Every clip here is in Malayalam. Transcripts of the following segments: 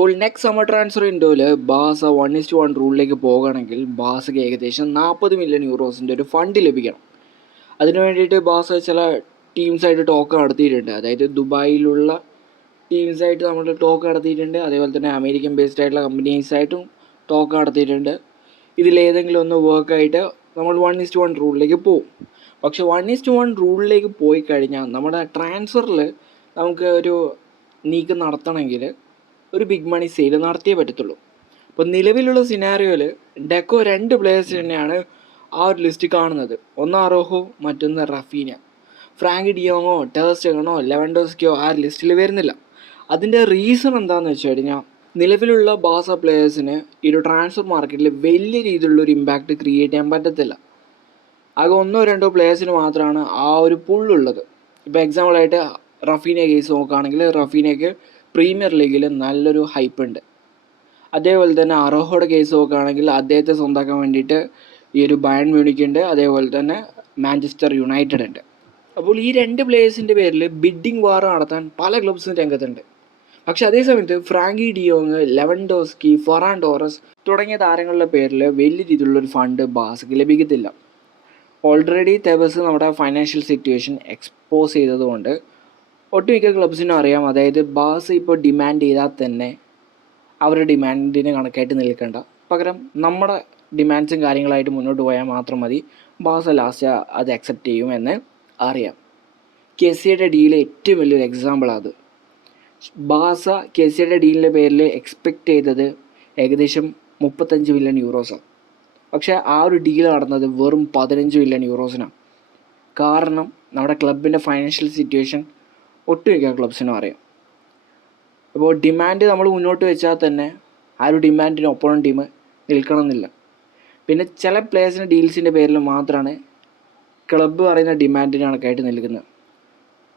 അപ്പോൾ നെക്സ്റ്റ് സമ്മർ ട്രാൻസ്ഫർ വിൻഡോയിൽ ബാസ വൺ ഇസ്റ്റ് വൺ റൂളിലേക്ക് പോകുകയാണെങ്കിൽ ബാസയ്ക്ക് ഏകദേശം നാൽപ്പത് മില്യൺ യൂറോസിന്റെ ഒരു ഫണ്ട് ലഭിക്കണം. അതിന് വേണ്ടിയിട്ട് ബാസ ചില ടീംസായിട്ട് ടോക്ക് നടത്തിയിട്ടുണ്ട്. അതായത് ദുബായിലുള്ള ടീംസായിട്ട് നമ്മൾ ടോക്ക് നടത്തിയിട്ടുണ്ട്. അതേപോലെ തന്നെ അമേരിക്കൻ ബേസ്ഡ് ആയിട്ടുള്ള കമ്പനീസായിട്ടും ടോക്ക് നടത്തിയിട്ടുണ്ട്. ഇതിലേതെങ്കിലും ഒന്ന് വർക്കായിട്ട് നമ്മൾ വൺ ഇസ്റ്റ് വൺ റൂളിലേക്ക് പോകും പക്ഷേ വൺ ഇസ്റ്റ് വൺ റൂളിലേക്ക് പോയി കഴിഞ്ഞാൽ നമ്മുടെ ട്രാൻസ്ഫറിൽ നമുക്ക് ഒരു നീക്കം നടത്തണമെങ്കിൽ ഒരു ബിഗ് മണി സെയിൽ നടത്തിയേ പറ്റത്തുള്ളൂ. അപ്പോൾ നിലവിലുള്ള സിനാരിയോയിൽ ഡെക്കോ രണ്ട് പ്ലേയേഴ്സ് തന്നെയാണ് ആ ഒരു ലിസ്റ്റ് കാണുന്നത്. ഒന്ന് അറോഹോ മറ്റൊന്ന് റഫീന. ഫ്രാങ്ക് ഡിയോങ്ങോ ടേസ്റ്റോ ലെവൻഡോസ്കിയോ ആ ലിസ്റ്റിൽ വരുന്നില്ല. അതിന്റെ റീസൺ എന്താണെന്ന് വെച്ച് കഴിഞ്ഞാൽ നിലവിലുള്ള ബാസ പ്ലേയേഴ്സിന് ഈ ഒരു ട്രാൻസ്ഫർ മാർക്കറ്റിൽ വലിയ രീതിയിലുള്ള ഒരു ഇമ്പാക്റ്റ് ക്രിയേറ്റ് ചെയ്യാൻ പറ്റത്തില്ല. ആകെ ഒന്നോ രണ്ടോ പ്ലേയേഴ്സിന് മാത്രമാണ് ആ ഒരു പുള്ളുള്ളത് ഇപ്പോൾ എക്സാമ്പിളായിട്ട് റഫീനെ കേസ് നോക്കുകയാണെങ്കിൽ റഫീനയ്ക്ക് പ്രീമിയർ ലീഗിൽ നല്ലൊരു ഹൈപ്പ് ഉണ്ട്. അതേപോലെ തന്നെ അറോഹയുടെ കേസ് നോക്കുകയാണെങ്കിൽ അദ്ദേഹത്തെ സ്വന്തമാക്കാൻ വേണ്ടിയിട്ട് ഈ ഒരു ബയൺ മ്യൂണിക് ഉണ്ട്. അതേപോലെ തന്നെ മാഞ്ചസ്റ്റർ യുണൈറ്റഡ് ഉണ്ട്. അപ്പോൾ ഈ രണ്ട് പ്ലേയേഴ്സിന്റെ പേരിൽ ബിഡ്ഡിംഗ് വാർ നടത്താൻ പല ക്ലബ്സും രംഗത്തുണ്ട്. പക്ഷെ അതേസമയത്ത് Frenkie de Jong Lewandowski Ferran Torres തുടങ്ങിയ താരങ്ങളുടെ പേരിൽ വലിയ രീതിയിലുള്ള ഒരു ഫണ്ട് ബാസ്ക്ക് ലഭിക്കത്തില്ല. ഓൾറെഡി തെബസ് നമ്മുടെ ഫൈനാൻഷ്യൽ സിറ്റുവേഷൻ എക്സ്പോസ് ചെയ്തതുകൊണ്ട് ഒട്ടുമിക്ക ക്ലബ്സിനും അറിയാം. അതായത് ബാസ് ഇപ്പോൾ ഡിമാൻഡ് ചെയ്താൽ തന്നെ അവരുടെ ഡിമാൻഡിന് കണക്കായിട്ട് നിൽക്കേണ്ട. പകരം നമ്മുടെ ഡിമാൻഡ്സും കാര്യങ്ങളായിട്ട് മുന്നോട്ട് പോയാൽ മാത്രം മതി. ബാസ ലാസ്റ്റ് അത് അക്സെപ്റ്റ് ചെയ്യുമെന്ന് അറിയാം. കെ കെസിയുടെ ഡീലിലെ ഏറ്റവും വലിയൊരു എക്സാമ്പിളാണ് അത്. ബാസ കെസിയുടെ ഡീലിന്റെ പേരിൽ എക്സ്പെക്റ്റ് ചെയ്തത് ഏകദേശം മുപ്പത്തഞ്ച് മില്യൺ യൂറോസാണ് പക്ഷേ ആ ഒരു ഡീൽ നടന്നത് വെറും പതിനഞ്ച് മില്യൺ യൂറോസിനാണ് കാരണം നമ്മുടെ ക്ലബിന്റെ ഫൈനാൻഷ്യൽ സിറ്റുവേഷൻ ഒട്ടുമിക്ക ക്ലബ്സിനും അറിയാം. അപ്പോൾ ഡിമാൻഡ് നമ്മൾ മുന്നോട്ട് വെച്ചാൽ തന്നെ ആ ഒരു ഡിമാൻഡിന് ഒപ്പോണം ടീം നിൽക്കണമെന്നില്ല. പിന്നെ ചില പ്ലേയേഴ്സിന്റെ ഡീൽസിന്റെ പേരിൽ മാത്രമാണ് ക്ലബ്ബ് പറയുന്ന ഡിമാൻഡിന് കണക്കായിട്ട് നിൽക്കുന്നത്.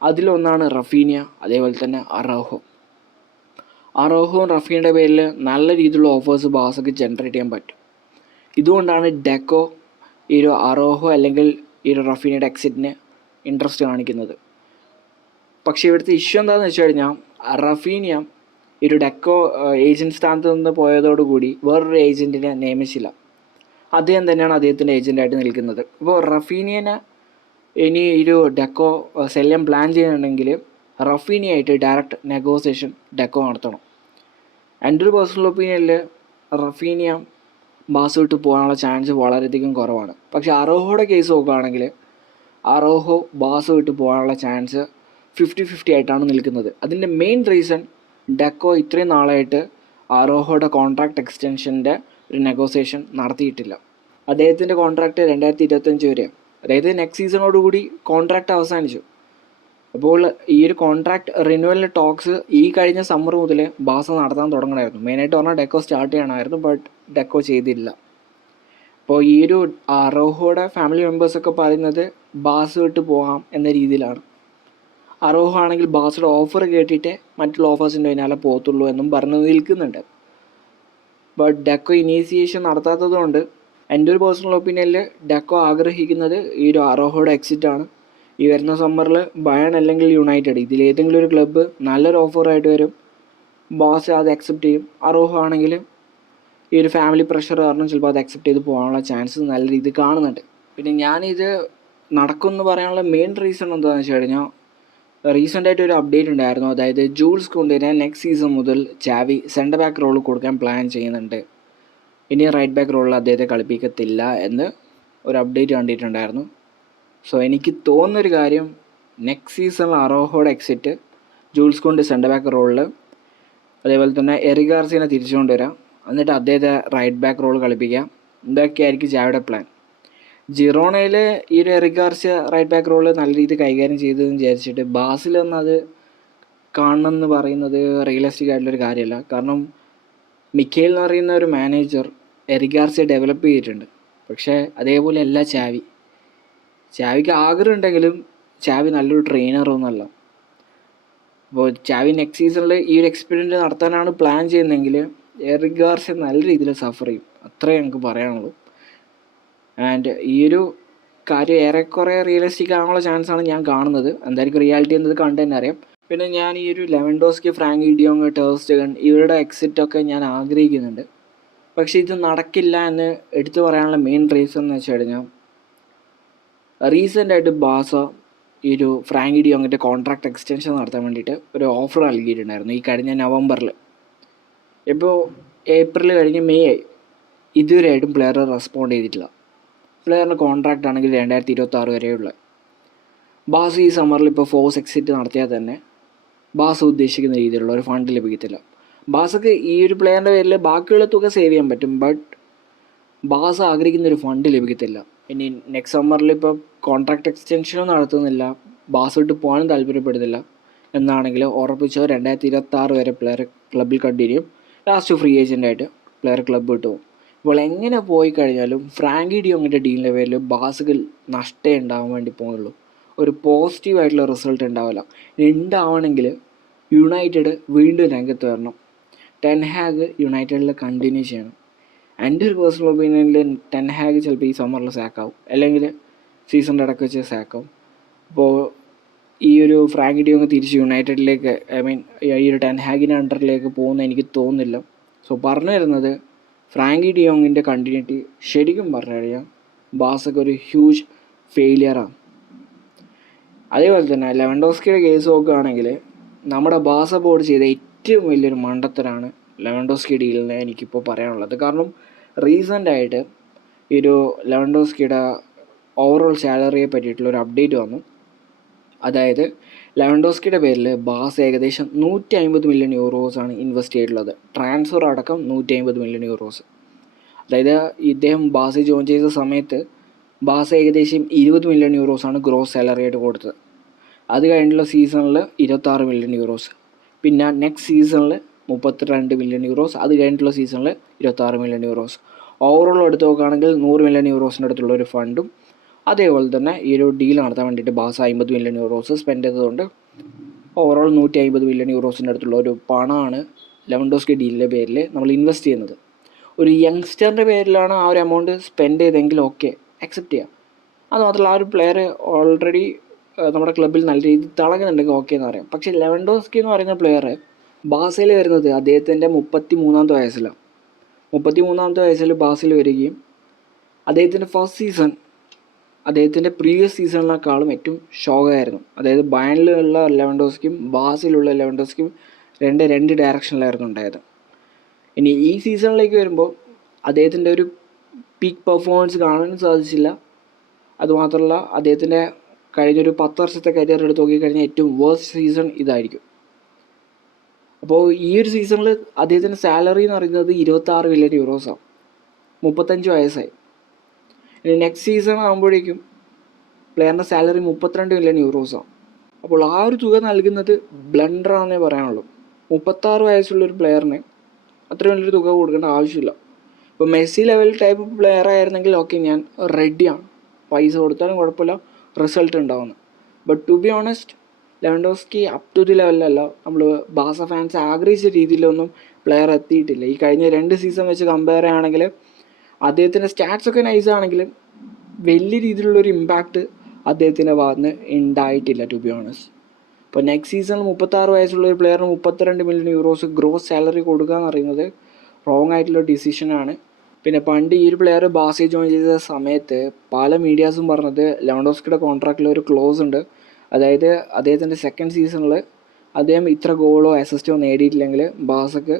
അതിലൊന്നാണ് റഫീനിയ അതേപോലെ തന്നെ അറോഹോ. അറോഹോ റഫീനയുടെ പേരിൽ നല്ല രീതിയിലുള്ള ഓഫേഴ്സ് ബാസക്ക് ജനറേറ്റ് ചെയ്യാൻ പറ്റും. ഇതുകൊണ്ടാണ് ഡെക്കോ ഈ ഒരു അറോഹോ അല്ലെങ്കിൽ ഈ ഒരു റഫീനയുടെ എക്സിറ്റിന് ഇൻട്രസ്റ്റ് കാണിക്കുന്നത്. പക്ഷേ ഇവിടുത്തെ ഇഷ്യൂ എന്താണെന്ന് വെച്ച് കഴിഞ്ഞാൽ റഫീനിയ ഒരു ഡെക്കോ ഏജന്റ് സ്ഥാനത്ത് നിന്ന് പോയതോടുകൂടി വേറൊരു ഏജന്റിനെ നിയമിച്ചില്ല. അദ്ദേഹം തന്നെയാണ് അദ്ദേഹത്തിന്റെ ഏജന്റായിട്ട് നിൽക്കുന്നത്. അപ്പോൾ റഫീനിയനെ ഇനി ഒരു ഡെക്കോ സെല്ലം പ്ലാൻ ചെയ്യണമെങ്കിൽ റഫീനിയായിട്ട് ഡയറക്റ്റ് നെഗോസിയേഷൻ ഡെക്കോ നടത്തണം. എന്റെ ഒരു പേഴ്സണൽ ഒപ്പീനിയനിൽ റഫീനിയ ബാസ് വിട്ട് പോകാനുള്ള ചാൻസ് വളരെയധികം കുറവാണ്. പക്ഷേ അറോഹോയുടെ കേസ് നോക്കുകയാണെങ്കിൽ അറോഹോ ബാസ് വിട്ട് പോകാനുള്ള ചാൻസ് ഫിഫ്റ്റി ഫിഫ്റ്റി ആയിട്ടാണ് നിൽക്കുന്നത്. അതിന്റെ മെയിൻ റീസൺ ഡെക്കോ ഇത്രയും നാളായിട്ട് അറോഹോയുടെ കോൺട്രാക്ട് എക്സ്റ്റൻഷന്റെ ഒരു നെഗോസിയേഷൻ നടത്തിയിട്ടില്ല. അദ്ദേഹത്തിന്റെ കോൺട്രാക്റ്റ് രണ്ടായിരത്തി ഇരുപത്തഞ്ച് വരെ. അതായത് നെക്സ്റ്റ് സീസണോടുകൂടി കോൺട്രാക്റ്റ് അവസാനിച്ചു. അപ്പോൾ ഈ ഒരു കോൺട്രാക്ട് റിന്യൂവലിന്റെ ടോക്സ് ഈ കഴിഞ്ഞ സമ്മർ മുതൽ ബാസ നടത്താൻ തുടങ്ങണമായിരുന്നു. മെയിനായിട്ട് പറഞ്ഞാൽ ഡെക്കോ സ്റ്റാർട്ട് ചെയ്യണമായിരുന്നു ബട്ട് ഡെക്കോ ചെയ്തില്ല. അപ്പോൾ ഈ ഒരു അറോഹോയുടെ ഫാമിലി മെമ്പേഴ്സൊക്കെ പറയുന്നത് ബാസ് വിട്ട് പോകാം എന്ന രീതിയിലാണ്. അറോഹോ ആണെങ്കിൽ ബാസയുടെ ഓഫർ കേട്ടിട്ടേ മറ്റുള്ള ഓഫേഴ്സിന്റെ പിന്നാലെ പോകത്തുള്ളൂ എന്നും പറഞ്ഞു നിൽക്കുന്നുണ്ട്. ബട്ട് ഡെക്കോ ഇനീസിയേഷൻ നടത്താത്തതുകൊണ്ട് എന്റെ ഒരു പേഴ്സണൽ ഒപ്പീനിയനിൽ ഡെക്കോ ആഗ്രഹിക്കുന്നത് ഈ ഒരു അറോഹോയുടെ എക്സിറ്റ് ആണ്. ഈ വരുന്ന സമ്മറിൽ ബയൺ അല്ലെങ്കിൽ യുണൈറ്റഡ് ഇതിലേതെങ്കിലും ഒരു ക്ലബ്ബ് നല്ലൊരു ഓഫറായിട്ട് വരും. ബാസ് അത് അക്സെപ്റ്റ് ചെയ്യും. അറോഹോ ആണെങ്കിൽ ഈ ഒരു ഫാമിലി പ്രഷർ കാരണം ചിലപ്പോൾ അത് അക്സെപ്റ്റ് ചെയ്ത് പോകാനുള്ള ചാൻസ് നല്ല രീതിയിൽ കാണുന്നുണ്ട്. പിന്നെ ഞാനിത് നടക്കുമെന്ന് പറയാനുള്ള മെയിൻ റീസൺ എന്താണെന്ന് വെച്ച് കഴിഞ്ഞാൽ റീസെന്റ് ആയിട്ട് ഒരു അപ്ഡേറ്റ് ഉണ്ടായിരുന്നു. അതായത് ജൂൾസ് കൊണ്ടിനെ നെക്സ്റ്റ് സീസൺ മുതൽ ചാവി സെന്റർ ബാക്ക് റോൾ കൊടുക്കാൻ പ്ലാൻ ചെയ്യുന്നുണ്ട്. ഇനി റൈറ്റ് ബാക്ക് റോളിൽ അദ്ദേഹത്തെ കളിപ്പിക്കത്തില്ല എന്ന് ഒരു അപ്ഡേറ്റ് കണ്ടിട്ടുണ്ടായിരുന്നു. സോ എനിക്ക് തോന്നുന്നൊരു കാര്യം നെക്സ്റ്റ് സീസണിൽ അറോഹോയുടെ എക്സിറ്റ് ജൂൾസ് കൊണ്ട് സെന്റർ ബാക്ക് റോളിൽ അതേപോലെ തന്നെ എറിഗാർസിനെ തിരിച്ചു കൊണ്ടുവരാം എന്നിട്ട് അദ്ദേഹത്തെ റൈറ്റ് ബാക്ക് റോൾ കളിപ്പിക്കാം. ഇതൊക്കെയായിരിക്കും ചാവിയുടെ പ്ലാൻ ജിറോണയിൽ ഈ ഒരു എറിഗാർസ്യ റൈറ്റ് ബാക്ക് റോൾ നല്ല രീതിയിൽ കൈകാര്യം ചെയ്തതെന്ന് വിചാരിച്ചിട്ട് കാണണം എന്ന് പറയുന്നത് റിയലിസ്റ്റിക് ആയിട്ടുള്ളൊരു കാര്യമല്ല. കാരണം മിക്കേൽ എന്ന് പറയുന്ന ഒരു മാനേജർ എറിഗാർസ്യ ഡെവലപ്പ് ചെയ്തിട്ടുണ്ട്. പക്ഷേ അതേപോലെ അല്ല ചാവി. ചാവിക്ക് ആഗ്രഹം ഉണ്ടെങ്കിലും ചാവി നല്ലൊരു ട്രെയിനറൊന്നുമല്ല അപ്പോൾ ചാവി നെക്സ്റ്റ് സീസണിൽ ഈ ഒരു എക്സ്പീരിയൻസ് നടത്താനാണ് പ്ലാൻ ചെയ്യുന്നതെങ്കിൽ എറിഗാർസ്യ നല്ല രീതിയിൽ സഫർ ചെയ്യും. അത്രേ ഞങ്ങൾക്ക് പറയാനുള്ളൂ. ആൻഡ് ഈ ഒരു കാര്യം ഏറെക്കുറെ റിയലിസ്റ്റിക് ആകാനുള്ള ആണ് ഞാൻ കാണുന്നത്. എന്തായിരിക്കും റിയാലിറ്റി എന്നത് കണ്ടു തന്നെ അറിയാം. പിന്നെ ഞാൻ ഈ ഒരു ലെവൻഡോസ്കി ഫ്രാങ്ക് ഇഡിയോങ് ടേസ്റ്റഗൺ ഇവരുടെ എക്സിറ്റ് ഒക്കെ ഞാൻ ആഗ്രഹിക്കുന്നുണ്ട്. പക്ഷേ ഇത് നടക്കില്ല എന്ന് എടുത്തു പറയാനുള്ള മെയിൻ റീസൺ എന്ന് വെച്ച് കഴിഞ്ഞാൽ റീസെന്റായിട്ട് ബാസ ഈ ഒരു ഫ്രാങ്ക് ഇഡിയോങ്ങിന്റെ കോൺട്രാക്ട് എക്സ്റ്റൻഷൻ നടത്താൻ വേണ്ടിയിട്ട് ഒരു ഓഫർ നൽകിയിട്ടുണ്ടായിരുന്നു ഈ കഴിഞ്ഞ നവംബറിൽ ഇപ്പോൾ ഏപ്രിൽ കഴിഞ്ഞ് മെയ് ആയി. ഇതുവരെയായിട്ടും പ്ലെയർ റെസ്പോണ്ട് ചെയ്തിട്ടില്ല. പ്ലെയറിന്റെ കോൺട്രാക്റ്റ് ആണെങ്കിൽ രണ്ടായിരത്തി ഇരുപത്തി ആറ് വരെയുള്ള ബാസ് ഈ സമ്മറിൽ ഇപ്പോൾ ഫോഴ്സ് എക്സിറ്റ് നടത്തിയാൽ തന്നെ ബാസ് ഉദ്ദേശിക്കുന്ന രീതിയിലുള്ള ഒരു ഫണ്ട് ലഭിക്കത്തില്ല. ബാസക്ക് ഈ ഒരു പ്ലെയറിന്റെ പേരിൽ ബാക്കിയുള്ള തുക സേവ് ചെയ്യാൻ പറ്റും ബട്ട് ബാസ് ആഗ്രഹിക്കുന്ന ഒരു ഫണ്ട് ലഭിക്കത്തില്ല. ഇനി നെക്സ്റ്റ് സമ്മറിൽ ഇപ്പോൾ കോൺട്രാക്ട് എക്സ്റ്റൻഷനും നടത്തുന്നില്ല ബാസ് വിട്ട് പോകാനും താല്പര്യപ്പെടുന്നില്ല എന്നാണെങ്കിൽ ഉറപ്പിച്ചോ രണ്ടായിരത്തി ഇരുപത്തി ആറ് വരെ പ്ലെയർ ക്ലബിൽ കണ്ടിന്യൂ ലാസ്റ്റ് ഫ്രീ ഏജന്റായിട്ട് പ്ലെയർ ക്ലബ്ബ് വിട്ടു പോകും. ഇപ്പോൾ എങ്ങനെ പോയി കഴിഞ്ഞാലും ഫ്രാങ്കി ഡിയോങ്ങിന്റെ ഡീലിന്റെ പേരിൽ ബാസുകൾ നഷ്ടേ ഉണ്ടാവാൻ വേണ്ടി പോകുന്നുള്ളൂ. ഒരു പോസിറ്റീവ് ആയിട്ടുള്ള റിസൾട്ട് ഉണ്ടാവില്ല ഉണ്ടാവണമെങ്കിൽ യുണൈറ്റഡ് വീണ്ടും രംഗത്ത് വരണം. ടെൻഹാഗ് യുണൈറ്റഡിൽ കണ്ടിന്യൂ ചെയ്യണം. എന്റെ ഒരു പേഴ്സണൽ ഒപ്പീനിയനിൽ ടെൻഹാഗ് ചിലപ്പോൾ ഈ സമ്മറിൽ സാക്കാവും അല്ലെങ്കിൽ സീസണിന്റെ ഇടയ്ക്ക് വെച്ച് സാക്കാവും അപ്പോൾ ഈ ഒരു ഫ്രാങ്കി ഡിയോങ് തിരിച്ച് യുണൈറ്റഡിലേക്ക് ഐ മീൻ ഈ ഒരു ടെൻഹാഗിന്റെ അണ്ടറിലേക്ക് പോകുന്ന എനിക്ക് തോന്നുന്നില്ല. സോ പറഞ്ഞു വരുന്നത് ഫ്രാങ്കി ഡിയോങ്ങിന്റെ കണ്ടിന്യൂറ്റി ശരിക്കും പറഞ്ഞു കഴിഞ്ഞാൽ ബാസക്ക് ഒരു ഹ്യൂജ് ഫെയിലിയറാണ് അതേപോലെ തന്നെ ലെവൻഡോസ്കിയുടെ കേസ് നോക്കുകയാണെങ്കിൽ നമ്മുടെ ബാസ ബോർഡ് ചെയ്ത ഏറ്റവും വലിയൊരു മണ്ടത്തരാണ് ലെവൻഡോസ്കി ഡീലിന് എനിക്കിപ്പോൾ പറയാനുള്ളത്. കാരണം റീസെന്റായിട്ട് ഈ ഒരു ലെവൻഡോസ്കിയുടെ ഓവറോൾ സാലറിയെ പറ്റിയിട്ടുള്ള ഒരു അപ്ഡേറ്റ് വന്നു. അതായത് ലെവൻഡോസ്കിയുടെ പേരിൽ ബാസ് ഏകദേശം നൂറ്റി അമ്പത് മില്യൺ യൂറോസ് ആണ് ഇൻവെസ്റ്റ് ചെയ്തിട്ടുള്ളത്. ട്രാൻസ്ഫർ അടക്കം നൂറ്റി അമ്പത് മില്യൺ യൂറോസ് അതായത് ഇദ്ദേഹം ബാസ് ജോയിൻ ചെയ്ത സമയത്ത് ബാസ് ഏകദേശം ഇരുപത് മില്യൺ യൂറോസ് ആണ് ഗ്രോസ് സാലറി ആയിട്ട് കൊടുത്തത്. അത് കഴിഞ്ഞുള്ള സീസണിൽ ഇരുപത്താറ് മില്യൺ യൂറോസ് പിന്നെ നെക്സ്റ്റ് സീസണിൽ മുപ്പത്തിരണ്ട് മില്യൺ യൂറോസ് അത് കഴിഞ്ഞിട്ടുള്ള സീസണിൽ ഇരുപത്താറ് മില്യൺ യൂറോസ് ഓവറോൾ എടുത്ത് നോക്കുകയാണെങ്കിൽ നൂറ് മില്യൺ യൂറോസിന്റെ അടുത്തുള്ള ഒരു ഫണ്ടും അതേപോലെ തന്നെ ഈ ഒരു ഡീൽ നടത്താൻ വേണ്ടിയിട്ട് ബാസ് അമ്പത് മില്യൺ യൂറോസ് സ്പെൻഡ് ചെയ്തതുകൊണ്ട് ഓവറോൾ നൂറ്റി അമ്പത് മില്യൺ യൂറോസിന്റെ അടുത്തുള്ള ഒരു പണമാണ് ലെവൻഡോസ്കി ഡീലിന്റെ പേരിൽ നമ്മൾ ഇൻവെസ്റ്റ് ചെയ്യുന്നത്. ഒരു യങ്സ്റ്ററിന്റെ പേരിലാണ് ആ ഒരു എമൗണ്ട് സ്പെൻഡ് ചെയ്തെങ്കിൽ ഓക്കെ അക്സെപ്റ്റ് ചെയ്യാം. അതുമാത്രമല്ല ആ ഒരു പ്ലെയർ ഓൾറെഡി നമ്മുടെ ക്ലബ്ബിൽ നല്ല രീതിയിൽ തിളങ്ങുന്നുണ്ടെങ്കിൽ ഓക്കെ എന്ന് പറയാം. പക്ഷേ ലെവൻഡോസ്കി എന്ന് പറയുന്ന പ്ലെയർ ബാസയിൽ വരുന്നത് അദ്ദേഹത്തിന്റെ മുപ്പത്തി മൂന്നാമത്തെ വയസ്സിലാണ്. മുപ്പത്തി മൂന്നാമത്തെ വയസ്സിൽ ബാസയിൽ വരികയും അദ്ദേഹത്തിന്റെ ഫസ്റ്റ് സീസൺ അദ്ദേഹത്തിന്റെ പ്രീവിയസ് സീസണിനേക്കാളും ഏറ്റവും ഷോക്കായിരുന്നു അതായത് ബയണിലുള്ള ലെവൻഡോസ്കിയും ബാസിലുള്ള ലെവൻഡോസ്കിയും രണ്ട് രണ്ട് ഡയറക്ഷനിലായിരുന്നു ഉണ്ടായത്. ഇനി ഈ സീസണിലേക്ക് വരുമ്പോൾ അദ്ദേഹത്തിന്റെ ഒരു പീക്ക് പെർഫോമൻസ് കാണാനും സാധിച്ചില്ല. അതുമാത്രമല്ല അദ്ദേഹത്തിന്റെ കഴിഞ്ഞൊരു പത്ത് വർഷത്തെ കരിയർ എടുത്ത് നോക്കിക്കഴിഞ്ഞാൽ ഏറ്റവും വേഴ്സ്റ്റ് സീസൺ ഇതായിരിക്കും. അപ്പോൾ ഈ ഒരു സീസണിൽ അദ്ദേഹത്തിന്റെ സാലറി എന്ന് പറയുന്നത് ഇരുപത്താറ് മില്യൺ യൂറോസാണ് മുപ്പത്തഞ്ച് വയസ്സായി. ഇനി നെക്സ്റ്റ് സീസൺ ആകുമ്പോഴേക്കും പ്ലെയറിന്റെ സാലറി മുപ്പത്തിരണ്ട് മില്യൺ യൂറോസാണ് അപ്പോൾ ആ ഒരു തുക നൽകുന്നത് ബ്ലണ്ടറാണെന്നേ പറയാനുള്ളൂ. മുപ്പത്താറ് വയസ്സുള്ള ഒരു പ്ലെയറിന് അത്ര വലിയൊരു തുക കൊടുക്കേണ്ട ആവശ്യമില്ല. ഇപ്പോൾ മെസ്സി ലെവൽ ടൈപ്പ് പ്ലെയർ ആയിരുന്നെങ്കിൽ ഓക്കെ ഞാൻ റെഡിയാണ് പൈസ കൊടുത്താലും കുഴപ്പമില്ല റിസൾട്ട് ഉണ്ടാവുന്നു. But to be honest Lewandowski up to the ലെവലിലല്ല നമ്മൾ ബാസ ഫാൻസ് ആഗ്രഹിച്ച രീതിയിലൊന്നും പ്ലെയർ എത്തിയിട്ടില്ല. ഈ കഴിഞ്ഞ രണ്ട് സീസൺ വെച്ച് കമ്പയർ ചെയ്യുകയാണെങ്കിൽ അദ്ദേഹത്തിന്റെ സ്റ്റാറ്റ്സ് ഒക്കെ നൈസ് ആണെങ്കിലും വലിയ രീതിയിലുള്ളൊരു ഇമ്പാക്റ്റ് അദ്ദേഹത്തിന്റെ ഭാഗത്ത് ഉണ്ടായിട്ടില്ല ടു ബി ഓണസ്റ്റ് ഇപ്പോൾ നെക്സ്റ്റ് സീസണിൽ മുപ്പത്താറ് വയസ്സുള്ള ഒരു പ്ലെയറിന് മുപ്പത്തിരണ്ട് മില്യൺ യൂറോസ് ഗ്രോസ് സാലറി കൊടുക്കുക എന്ന് പറയുന്നത് റോങ് ആയിട്ടുള്ള ഡിസിഷനാണ് പിന്നെ പണ്ട് ഈ ഒരു പ്ലെയർ ബാസി ജോയിൻ ചെയ്ത സമയത്ത് പല മീഡിയാസും പറഞ്ഞത് ലെവൻഡോസ്കിയുടെ കോൺട്രാക്റ്റിൽ ഒരു ക്ലോസ് ഉണ്ട്. അതായത് അദ്ദേഹത്തിന്റെ സെക്കൻഡ് സീസണിൽ അദ്ദേഹം ഇത്ര ഗോളോ അസിസ്റ്റോ നേടിയിട്ടില്ലെങ്കിൽ ബാസക്ക്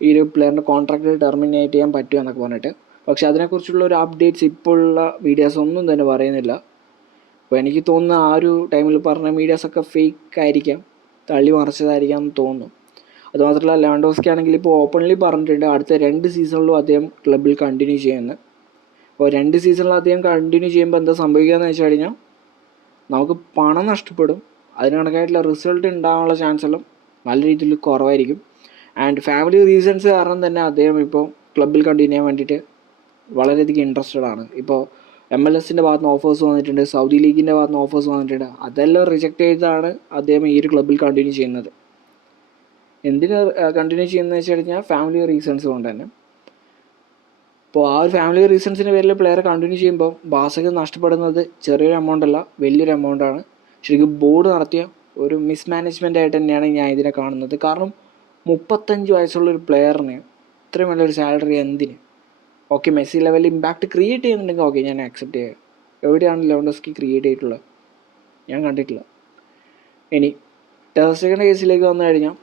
ഈ ഒരു പ്ലെയറിന്റെ കോൺട്രാക്റ്റ് ടെർമിനേറ്റ് ചെയ്യാൻ പറ്റുമെന്നൊക്കെ പറഞ്ഞിട്ട്. പക്ഷേ അതിനെക്കുറിച്ചുള്ള ഒരു അപ്ഡേറ്റ്സ് ഇപ്പോഴുള്ള മീഡിയാസ് ഒന്നും തന്നെ പറയുന്നില്ല. അപ്പോൾ എനിക്ക് തോന്നുന്നു ആ ഒരു ടൈമിൽ പറഞ്ഞ മീഡിയാസൊക്കെ ഫേക്ക് ആയിരിക്കാം തള്ളി മറിച്ചതായിരിക്കാം എന്ന് തോന്നുന്നു. അതുമാത്രമല്ല ലെവൻഡോസ്കി ആണെങ്കിൽ ഇപ്പോൾ ഓപ്പൺലി പറഞ്ഞിട്ടുണ്ട് അടുത്ത രണ്ട് സീസണിലും അദ്ദേഹം ക്ലബിൽ കണ്ടിന്യൂ ചെയ്യുന്നത് അപ്പോൾ രണ്ട് സീസണിൽ അദ്ദേഹം കണ്ടിന്യൂ ചെയ്യുമ്പോൾ എന്താ സംഭവിക്കുക എന്ന് വെച്ച് കഴിഞ്ഞാൽ നമുക്ക് പണം നഷ്ടപ്പെടും. അതിന് കണക്കായിട്ടുള്ള റിസൾട്ട് ഉണ്ടാകാനുള്ള ചാൻസ് എല്ലാം നല്ല രീതിയിൽ കുറവായിരിക്കും. ആൻഡ് ഫാമിലി റീസൺസ് കാരണം തന്നെ അദ്ദേഹം ഇപ്പോൾ ക്ലബിൽ കണ്ടിന്യൂ ചെയ്യാൻ വേണ്ടിയിട്ട് വളരെയധികം ഇൻട്രസ്റ്റഡ് ആണ്. ഇപ്പോൾ എം എൽ എസിന്റെ ഭാഗത്ത് നിന്ന് ഓഫേഴ്സ് വന്നിട്ടുണ്ട് സൗദി ലീഗിന്റെ ഭാഗത്ത് നിന്ന് ഓഫേഴ്സ് വന്നിട്ടുണ്ട്. അതെല്ലാം റിജക്റ്റ് ചെയ്താണ് അദ്ദേഹം ഈ ഒരു ക്ലബിൽ കണ്ടിന്യൂ ചെയ്യുന്നത്. എന്തിന് കണ്ടിന്യൂ ചെയ്യുന്നത് വെച്ച് കഴിഞ്ഞാൽ ഫാമിലി റീസൺസ് കൊണ്ട് തന്നെ. അപ്പോൾ ആ ഒരു ഫാമിലി റീസൺസിന്റെ പേരിൽ പ്ലെയർ കണ്ടിന്യൂ ചെയ്യുമ്പോൾ ബാസക്ക് നഷ്ടപ്പെടുന്നത് ചെറിയൊരു എമൗണ്ട് അല്ല വലിയൊരു എമൗണ്ട് ആണ്. ശരിക്കും ബോർഡ് നടത്തിയ ഒരു മിസ്മാനേജ്മെന്റ് ആയിട്ട് തന്നെയാണ് ഞാൻ ഇതിനെ കാണുന്നത്. കാരണം മുപ്പത്തഞ്ച് വയസ്സുള്ള ഒരു പ്ലെയറിന് ഇത്രയും വലിയൊരു സാലറി എന്തിന്? Okay Messi level impact create ചെയ്യുന്നുണ്ടെങ്കിൽ ഓക്കെ ഞാൻ ആക്സെപ്റ്റ് ചെയ്യാം. എവിടെയാണ് ലെവൻഡോസ്കി ക്രിയേറ്റ് ചെയ്തിട്ടുള്ളത്? ഞാൻ കണ്ടിട്ടില്ല. ഇനി ടേഴ്സ്റ്റഗന്റെ കേസിലേക്ക് വന്നു കഴിഞ്ഞാൽ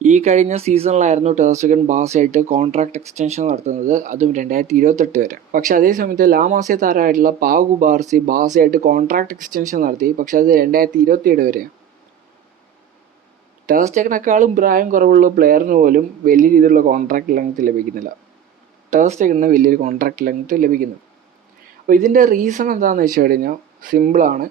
ഈ കഴിഞ്ഞ സീസണിലായിരുന്നു ടേഴ്സ്റ്റഗൻ ബാസായിട്ട് കോൺട്രാക്ട് എക്സ്റ്റൻഷൻ നടത്തുന്നത്. അതും രണ്ടായിരത്തി ഇരുപത്തെട്ട് വരെ. പക്ഷെ അതേ സമയത്ത് ലാമാസിയ താരമായിട്ടുള്ള പാഗു ബാർസി ബാസയായിട്ട് കോൺട്രാക്ട് എക്സ്റ്റൻഷൻ നടത്തി. പക്ഷെ അത് രണ്ടായിരത്തി ഇരുപത്തിയേഴ് വരെ. ടേഴ്സ്റ്റഗനേക്കാളും പ്രായം കുറവുള്ള പ്ലെയറിന് പോലും വലിയ രീതിയിലുള്ള കോൺട്രാക്ട് ലെങ്ത് ലഭിക്കുന്നില്ല. ടേഴ്സ്റ്റഗന് വലിയൊരു കോൺട്രാക്ട് ലെങ്ത് ലഭിക്കുന്നത് അപ്പോൾ ഇതിന്റെ റീസൺ എന്താണെന്ന് വെച്ച് കഴിഞ്ഞാൽ സിമ്പിളാണ്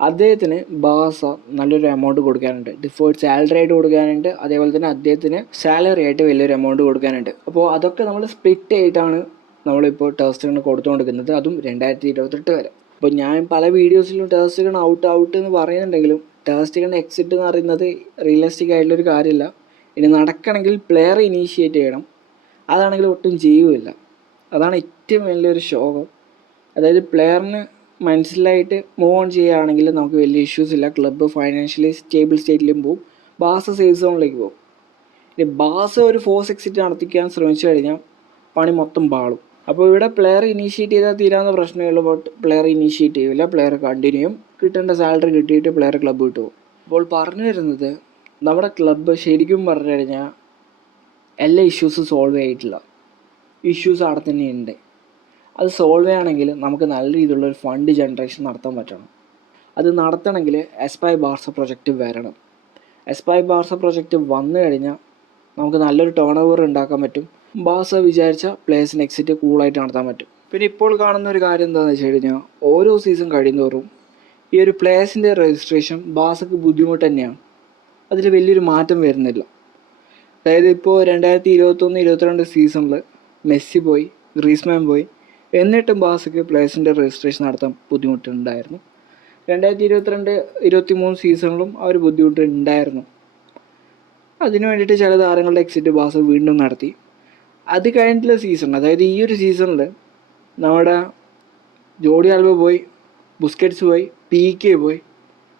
അദ്ദേഹത്തിന് ബാസ നല്ലൊരു എമൗണ്ട് കൊടുക്കാനുണ്ട്. ഡിഫോൾട്ട് സാലറി ആയിട്ട് കൊടുക്കാനുണ്ട്. അതേപോലെ തന്നെ അദ്ദേഹത്തിന് സാലറി ആയിട്ട് വലിയൊരു എമൗണ്ട് കൊടുക്കാനുണ്ട്. അപ്പോൾ അതൊക്കെ നമ്മൾ സ്പ്ലിറ്റ് ആയിട്ടാണ് നമ്മളിപ്പോൾ ടേസ്റ്റഗണ് കൊടുത്തുകൊണ്ടിരിക്കുന്നത് അതും രണ്ടായിരത്തി ഇരുപത്തെട്ട് വരെ. അപ്പോൾ ഞാൻ പല വീഡിയോസിലും ടേസ്റ്റഗൺ ഔട്ട് ഔട്ട് എന്ന് പറയുന്നുണ്ടെങ്കിലും ടേസ്റ്റഗൺ എക്സിറ്റ് എന്ന് പറയുന്നത് റിയലിസ്റ്റിക് ആയിട്ടുള്ളൊരു കാര്യമില്ല ഇനി നടക്കണമെങ്കിൽ പ്ലെയർ ഇനീഷ്യേറ്റ് ചെയ്യണം. അതാണെങ്കിൽ ഒട്ടും ചെയ്യുമില്ല അതാണ് ഏറ്റവും വലിയൊരു ശോകം. അതായത് പ്ലെയറിന് മനസ്സിലായിട്ട് മൂവ് ഓൺ ചെയ്യുകയാണെങ്കിൽ നമുക്ക് വലിയ ഇഷ്യൂസ് ഇല്ല. ക്ലബ്ബ് ഫൈനാൻഷ്യലി സ്റ്റേബിൾ സ്റ്റേറ്റിലും പോകും ബാസ സേഫ് സോണിലേക്ക് പോകും ഇനി ബാസ ഒരു ഫോഴ്സ് എക്സിറ്റ് നടത്തിക്കാൻ ശ്രമിച്ചു കഴിഞ്ഞാൽ പണി മൊത്തം പാളും. അപ്പോൾ ഇവിടെ പ്ലെയർ ഇനീഷ്യേറ്റ് ചെയ്താൽ തീരാവുന്ന പ്രശ്നമേ ഉള്ളൂ. ബട്ട് പ്ലെയർ ഇനീഷ്യേറ്റ് ചെയ്യില്ല പ്ലെയർ കണ്ടിന്യൂ ചെയ്യും. കിട്ടേണ്ട സാലറി കിട്ടിയിട്ട് പ്ലെയർ ക്ലബ്ബ് കിട്ടും അപ്പോൾ പറഞ്ഞു വരുന്നത് നമ്മുടെ ക്ലബ്ബ് ശരിക്കും പറഞ്ഞു കഴിഞ്ഞാൽ എല്ലാ ഇഷ്യൂസും സോൾവ് ചെയ്തിട്ടില്ല. ഇഷ്യൂസ് അവിടെ തന്നെ ഉണ്ട്. അത് സോൾവ് ചെയ്യണമെങ്കിൽ നമുക്ക് നല്ല രീതിയിലുള്ള ഒരു ഫണ്ട് ജനറേഷൻ നടത്താൻ പറ്റണം. അത് നടത്തണമെങ്കിൽ എസ്പൈ ബാർസ പ്രൊജക്റ്റ് വരണം. എസ്പൈ ബാർസ പ്രൊജക്റ്റ് വന്നു കഴിഞ്ഞാൽ നമുക്ക് നല്ലൊരു ടേൺ ഓവർ ഉണ്ടാക്കാൻ പറ്റും. ബാസ വിചാരിച്ച പ്ലേസിന് എക്സിറ്റ് കൂളായിട്ട് നടത്താൻ പറ്റും. പിന്നെ ഇപ്പോൾ കാണുന്ന ഒരു കാര്യം എന്താണെന്ന് വെച്ച് കഴിഞ്ഞാൽ ഓരോ സീസൺ കഴിയുന്നതോറും ഈ ഒരു പ്ലേസിന്റെ രജിസ്ട്രേഷൻ ബാസക്ക് ബുദ്ധിമുട്ട് തന്നെയാണ്. അതിൽ വലിയൊരു മാറ്റം വരുന്നില്ല. അതായത് ഇപ്പോൾ രണ്ടായിരത്തി ഇരുപത്തൊന്ന് ഇരുപത്തിരണ്ട് സീസണിൽ മെസ്സി പോയി ഗ്രീസ്മാൻ പോയി. എന്നിട്ടും ബാസയ്ക്ക് പ്ലേസിന്റെ രജിസ്ട്രേഷൻ നടത്താൻ ബുദ്ധിമുട്ടുണ്ടായിരുന്നു. രണ്ടായിരത്തി ഇരുപത്തിരണ്ട് ഇരുപത്തി മൂന്ന് സീസണിലും ആ ഒരു ബുദ്ധിമുട്ട് ഉണ്ടായിരുന്നു അതിനു വേണ്ടിയിട്ട് ചില താരങ്ങളുടെ എക്സിറ്റ് ബാസ വീണ്ടും നടത്തി. അത് കഴിഞ്ഞിട്ടുള്ള സീസൺ അതായത് ഈ ഒരു സീസണിൽ നമ്മുടെ ജോഡി ആൽബ പോയി ബുസ്കറ്റ്സ് പോയി പി കെ പോയി.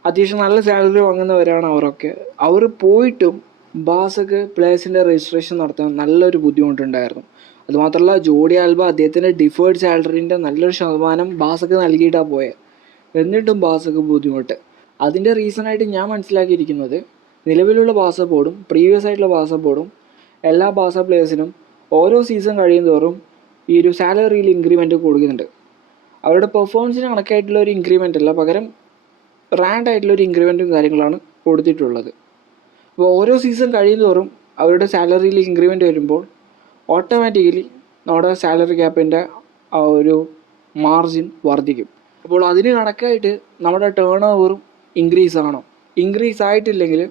അത്യാവശ്യം നല്ല സാലറി വാങ്ങുന്നവരാണ് അവരൊക്കെ. അവർ പോയിട്ടും ബാസക്ക് പ്ലേയേഴ്സിന്റെ രജിസ്ട്രേഷൻ നടത്താൻ നല്ലൊരു ബുദ്ധിമുട്ടുണ്ടായിരുന്നു. അതുമാത്രമല്ല ജോഡി ആൽബ അദ്ദേഹത്തിന്റെ ഡിഫേർഡ് സാലറീന്റെ നല്ലൊരു ശതമാനം ബാസക്ക് നൽകിയിട്ടാണ് പോയത് എന്നിട്ടും ബാസക്ക് ബുദ്ധിമുട്ട്. അതിന്റെ റീസണായിട്ട് ഞാൻ മനസ്സിലാക്കിയിരിക്കുന്നത് നിലവിലുള്ള ബാസ ബോർഡും പ്രീവിയസ് ആയിട്ടുള്ള ബാസ ബോർഡും എല്ലാ ബാസ പ്ലേയേഴ്സിനും ഓരോ സീസൺ കഴിയും തോറും ഈ ഒരു സാലറിയിൽ ഇൻക്രിമെന്റ് കൊടുക്കുന്നുണ്ട്. അവരുടെ പെർഫോമൻസിന് കണക്കായിട്ടുള്ള ഒരു ഇൻക്രിമെന്റ് അല്ല പകരം റാൻഡായിട്ടുള്ള ഒരു ഇൻക്രിമെന്റും കാര്യങ്ങളാണ് കൊടുത്തിട്ടുള്ളത്. അപ്പോൾ ഓരോ സീസൺ കഴിയുന്നതോറും തോറും അവരുടെ സാലറിയിൽ ഇൻക്രിമെന്റ് വരുമ്പോൾ ഓട്ടോമാറ്റിക്കലി നമ്മുടെ സാലറി ക്യാപ്പിന്റെ ആ ഒരു മാർജിൻ വർദ്ധിക്കും. അപ്പോൾ അതിന് കണക്കായിട്ട് നമ്മുടെ ടേൺ ഓവറും ഇൻക്രീസ് ആണോ? ഇൻക്രീസ് ആയിട്ടില്ലെങ്കിൽ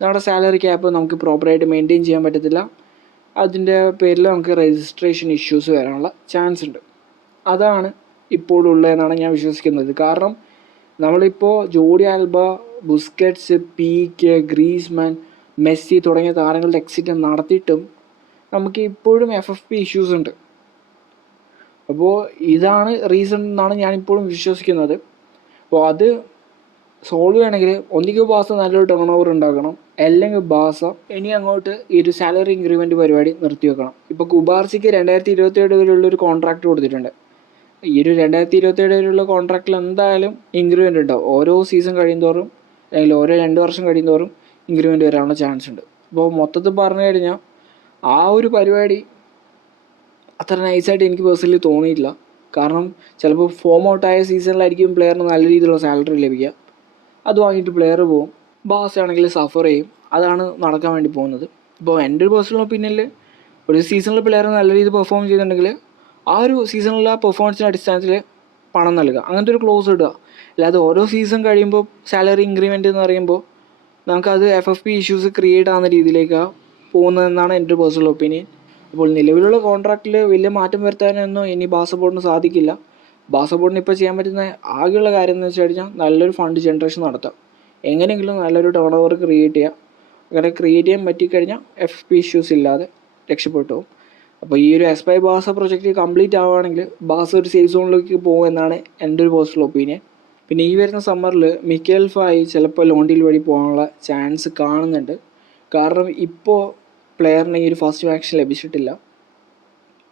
നമ്മുടെ സാലറി ക്യാപ്പ് നമുക്ക് പ്രോപ്പറായിട്ട് മെയിന്റെയിൻ ചെയ്യാൻ പറ്റത്തില്ല. അതിന്റെ പേരിൽ നമുക്ക് രജിസ്ട്രേഷൻ ഇഷ്യൂസ് വരാനുള്ള ചാൻസ് ഉണ്ട്. അതാണ് ഇപ്പോഴുള്ളതെന്നാണ് ഞാൻ വിശ്വസിക്കുന്നത്. കാരണം നമ്മളിപ്പോൾ Jordi Alba Busquets Pique Griezmann Messi തുടങ്ങിയ താരങ്ങളുടെ എക്സിറ്റ് നടത്തിയിട്ടും നമുക്ക് ഇപ്പോഴും എഫ് എഫ് പി ഇഷ്യൂസ് ഉണ്ട്. അപ്പോൾ ഇതാണ് റീസൺ എന്നാണ് ഞാനിപ്പോഴും വിശ്വസിക്കുന്നത്. അപ്പോൾ അത് സോൾവ് ചെയ്യണമെങ്കിൽ ഒന്നിക്ക് ബാസ നല്ലൊരു ടേൺ ഓവർ ഉണ്ടാക്കണം. അല്ലെങ്കിൽ ബാസ ഇനി അങ്ങോട്ട് ഈ ഒരു സാലറി ഇൻക്രിമെന്റ് പരിപാടി നിർത്തി വെക്കണം. ഇപ്പോൾ കുബാർസിക്ക് രണ്ടായിരത്തി ഇരുപത്തി ഏഴ് വരെയുള്ള ഒരു കോൺട്രാക്റ്റ് കൊടുത്തിട്ടുണ്ട്. ഈ ഒരു രണ്ടായിരത്തി ഇരുപത്തി ഏഴ് വരെയുള്ള കോൺട്രാക്റ്റിൽ എന്തായാലും ഇൻക്രിമെന്റ് ഉണ്ടാവും. ഓരോ സീസൺ കഴിയുന്തോറും അല്ലെങ്കിൽ ഓരോ രണ്ട് വർഷം കഴിയുന്തോറും ഇൻക്രിമെന്റ് വരാനുള്ള ചാൻസ് ഉണ്ട്. അപ്പോൾ മൊത്തത്തിൽ പറഞ്ഞു കഴിഞ്ഞാൽ ആ ഒരു പരിപാടി അത്ര നൈസായിട്ട് എനിക്ക് പേഴ്സണലി തോന്നിയിട്ടില്ല. കാരണം ചിലപ്പോൾ ഫോം ഔട്ടായ സീസണിലായിരിക്കും പ്ലെയറിന് നല്ല രീതിയിലുള്ള സാലറി ലഭിക്കുക. അത് വാങ്ങിയിട്ട് പ്ലെയർ പോകും ബാസ് ആണെങ്കിൽ സഫർ ചെയ്യും. അതാണ് നടക്കാൻ വേണ്ടി പോകുന്നത്. ഇപ്പോൾ എന്റെ ഒരു പേഴ്സണൽ ഒപ്പീനിയനിൽ ഒരു സീസണിൽ പ്ലെയർ നല്ല രീതിയിൽ പെർഫോം ചെയ്തിട്ടുണ്ടെങ്കിൽ ആ ഒരു സീസണിലെ പെർഫോമൻസിന്റെ അടിസ്ഥാനത്തിൽ പണം നൽകുക അങ്ങനത്തെ ഒരു ക്ലോസ് ഇടുക. അല്ലാതെ ഓരോ സീസൺ കഴിയുമ്പോൾ സാലറി ഇൻക്രിമെന്റ് എന്ന് പറയുമ്പോൾ നമുക്കത് F F P issues create ആവുന്ന രീതിയിലേക്കാണ് പോകുന്നതെന്നാണ് എന്റെ പേഴ്സണൽ ഒപ്പീനിയൻ അപ്പോൾ നിലവിലുള്ള കോൺട്രാക്റ്റിൽ വലിയ മാറ്റം വരുത്താനൊന്നും ഇനി ബാസബോർഡിന് സാധിക്കില്ല. ബാസബോർഡിന് ഇപ്പോൾ ചെയ്യാൻ പറ്റുന്ന ആകെയുള്ള കാര്യം എന്ന് വെച്ച് കഴിഞ്ഞാൽ നല്ലൊരു ഫണ്ട് ജനറേഷൻ നടത്താം. എങ്ങനെയെങ്കിലും നല്ലൊരു ടേൺ ഓവർ ക്രിയേറ്റ് ചെയ്യുക അങ്ങനെ ക്രിയേറ്റ് ചെയ്യാൻ പറ്റിക്കഴിഞ്ഞാൽ എഫ് പി ഇഷ്യൂസ് ഇല്ലാതെ രക്ഷപ്പെട്ടു അപ്പോൾ ഈ ഒരു എസ്പൈ ബാസ പ്രൊജക്റ്റ് കംപ്ലീറ്റ് ആവുകയാണെങ്കിൽ ബാസ ഒരു സേഫ് സോണിലേക്ക് പോകും എന്നാണ് എന്റെ ഒരു പേഴ്സണൽ ഒപ്പീനിയൻ പിന്നെ ഈ വരുന്ന സമ്മറിൽ മിക്കേൽ ഫായി ചിലപ്പോൾ ലോണ്ടിൽ വഴി പോകാനുള്ള ചാൻസ് കാണുന്നുണ്ട്. കാരണം ഇപ്പോൾ പ്ലെയറിന് ഈ ഒരു ഫസ്റ്റ് വാക്സിൻ ലഭിച്ചിട്ടില്ല.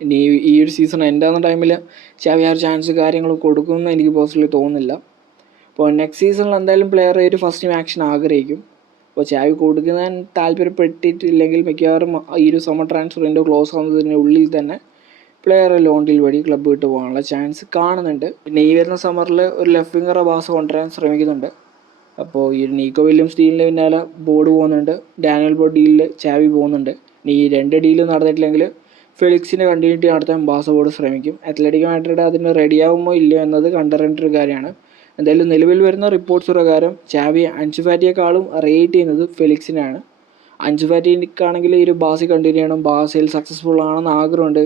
ഇനി ഈ- ഒരു സീസൺ എന്റെ ടൈമിൽ ചാവി ആ ചാൻസ് കാര്യങ്ങൾ കൊടുക്കുമെന്ന് എനിക്ക് പേഴ്സണലി തോന്നുന്നില്ല. അപ്പോൾ നെക്സ്റ്റ് സീസണിൽ എന്തായാലും പ്ലെയർ ഒരു ഫസ്റ്റ് ആക്ഷൻ ആഗ്രഹിക്കും. അപ്പോൾ ചാവി കൊടുക്കുന്നതിന് താല്പര്യപ്പെട്ടിട്ടില്ലെങ്കിൽ മിക്കവാറും ഈ ഒരു സമ്മർ ട്രാൻസ്ഫർ വിൻഡോ ക്ലോസ് ആവുന്നതിന്റെ ഉള്ളിൽ തന്നെ പ്ലെയർ ലോണ്ടിൽ വഴി ക്ലബ്ബ് വിട്ട് പോകാനുള്ള ചാൻസ് കാണുന്നുണ്ട്. പിന്നെ ഈ വരുന്ന സമ്മറിൽ ഒരു ലെഫ്റ്റ് വിംഗറെ ബാസ് കൊണ്ടുവരാൻ ശ്രമിക്കുന്നുണ്ട്. അപ്പോൾ ഈ നീക്കോ വില്യംസ് സ്റ്റീലിന്റെ പിന്നാലെ ബോർഡ് പോകുന്നുണ്ട്. ഡാനിയൽ ബോർഡ് ഡീലിൽ ചാവി പോകുന്നുണ്ട്. ഇനി ഈ രണ്ട് ഡീലും നടന്നിട്ടില്ലെങ്കിൽ ഫെലിക്സിന്റെ കണ്ടിന്യൂറ്റി നടത്താൻ ബാസ ബോർഡ് ശ്രമിക്കും. അത്ലറ്റിക് മാഡ്രിഡ് അതിന് റെഡിയാവുമോ ഇല്ലയോ എന്നത് കണ്ടറിയേണ്ട ഒരു കാര്യമാണ്. എന്തായാലും നിലവിൽ വരുന്ന റിപ്പോർട്ട്സ് പ്രകാരം ചാവി അഞ്ചുഫാറ്റിയെക്കാളും റേറ്റ് ചെയ്യുന്നത് ഫെലിക്സിനാണ്. അഞ്ചുഫാറ്റിക്കാണെങ്കിൽ ഈ ഒരു ബാസി കണ്ടിന്യൂ ചെയ്യണം. ബാസയിൽ സക്സസ്ഫുൾ ആണെന്ന് ആഗ്രഹമുണ്ട്.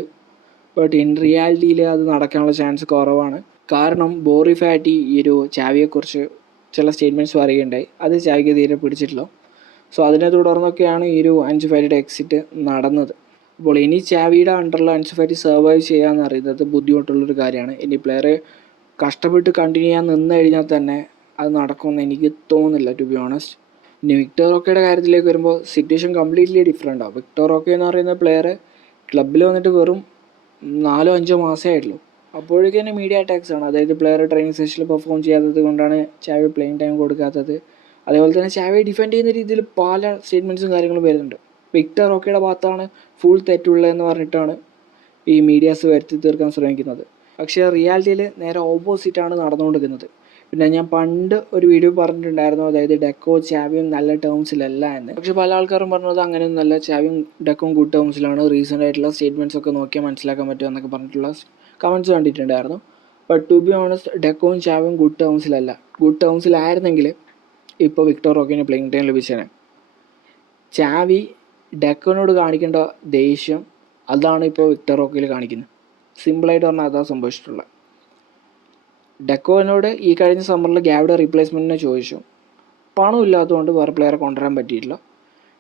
ബട്ട് ഇൻ റിയാലിറ്റിയിൽ അത് നടക്കാനുള്ള ചാൻസ് കുറവാണ്. കാരണം ബോറി ഫാറ്റി ഈ ഒരു ചാവിയെക്കുറിച്ച് ചില സ്റ്റേറ്റ്മെന്റ്സ് പറയുകയുണ്ടായി. അത് ചാവിക്ക് തീരെ പിടിച്ചിട്ടില്ല. സോ അതിനെ തുടർന്നൊക്കെയാണ് ഈ ഒരു അഞ്ച് ഫാറ്റിയുടെ എക്സിറ്റ് നടന്നത്. അപ്പോൾ ഇനി ചാവിയുടെ അണ്ടറിൽ അഞ്ച് ഫാറ്റി സർവൈവ് ചെയ്യാന്ന് അറിയുന്നത് ബുദ്ധിമുട്ടുള്ളൊരു കാര്യമാണ്. ഇനി പ്ലെയറെ കഷ്ടപ്പെട്ട് കണ്ടിന്യൂ ചെയ്യാൻ നിന്ന് കഴിഞ്ഞാൽ തന്നെ അത് നടക്കുമെന്ന് എനിക്ക് തോന്നുന്നില്ല ടു ബി ഓണസ്റ്റ് ഇനി വിക്ടർ റോക്കയുടെ കാര്യത്തിലേക്ക് വരുമ്പോൾ സിറ്റുവേഷൻ കംപ്ലീറ്റ്ലി ഡിഫറെന്റ് ആവും വിക്ടർ റോക്കെ എന്ന് പറയുന്ന പ്ലെയർ ക്ലബ്ബിൽ വന്നിട്ട് വെറും നാലോ അഞ്ചോ മാസമേ ആയിട്ടുള്ളൂ. അപ്പോഴേക്കും തന്നെ മീഡിയ അറ്റാക്സ് ആണ്. അതായത് പ്ലെയർ ട്രെയിനിങ് സെഷനിൽ പെർഫോം ചെയ്യാത്തത് കൊണ്ടാണ് ചാവി പ്ലെയിങ് ടൈം കൊടുക്കാത്തത്. അതേപോലെ തന്നെ ചാവി ഡിഫെൻഡ് ചെയ്യുന്ന രീതിയിൽ പല സ്റ്റേറ്റ്മെന്റ്സും കാര്യങ്ങളും വരുന്നുണ്ട്. വിക്ടർ റോക്കയുടെ ഭാഗത്താണ് ഫുൾ തെറ്റുള്ളതെന്ന് പറഞ്ഞിട്ടാണ് ഈ മീഡിയാസ് വരുത്തി തീർക്കാൻ ശ്രമിക്കുന്നത്. പക്ഷേ റിയാലിറ്റിയിൽ നേരെ ഓപ്പോസിറ്റാണ് നടന്നുകൊണ്ടിരിക്കുന്നത്. പിന്നെ ഞാൻ പണ്ട് ഒരു വീഡിയോ പറഞ്ഞിട്ടുണ്ടായിരുന്നു അതായത് ഡെക്കോ ചാവിയും നല്ല ടേംസിലല്ല എന്ന്. പക്ഷെ പല ആൾക്കാരും പറഞ്ഞത് അങ്ങനെ നല്ല ചാവിയും ഡെക്കോ ഗുഡ് ടേംസിലാണ് റീസെന്റ് ആയിട്ടുള്ള സ്റ്റേറ്റ്മെന്റ്സ് ഒക്കെ നോക്കിയാൽ മനസ്സിലാക്കാൻ പറ്റും എന്നൊക്കെ പറഞ്ഞിട്ടുള്ള കമന്റ്സ് കണ്ടിട്ടുണ്ടായിരുന്നു. ബട്ട് ടു ബി ഓണസ്റ്റ് ഡെക്കോയും ചാവിയും ഗുഡ് ടേംസിലല്ല ഗുഡ് ടേംസിലായിരുന്നെങ്കിൽ ഇപ്പോൾ വിക്ടർ റോക്കിന് പ്ലേയിങ് ടൈം ലഭിച്ചേനെ. ചാവി ഡെക്കോനോട് കാണിക്കേണ്ട ദേഷ്യം അതാണ് ഇപ്പോൾ വിക്ടർ റോക്കിൽ കാണിക്കുന്നത്. സിമ്പിളായിട്ട് പറഞ്ഞാൽ അതാണ് സംഭവിച്ചിട്ടുള്ളത് ഡെക്കോനോട് ഈ കഴിഞ്ഞ സമ്മറിൽ ഗ്യാവിടെ റീപ്ലേസ്മെന്റിനെ ചോദിച്ചു. പണം ഇല്ലാത്തതുകൊണ്ട് വേറെ പ്ലെയറെ കൊണ്ടുവരാൻ പറ്റിയിട്ടില്ല.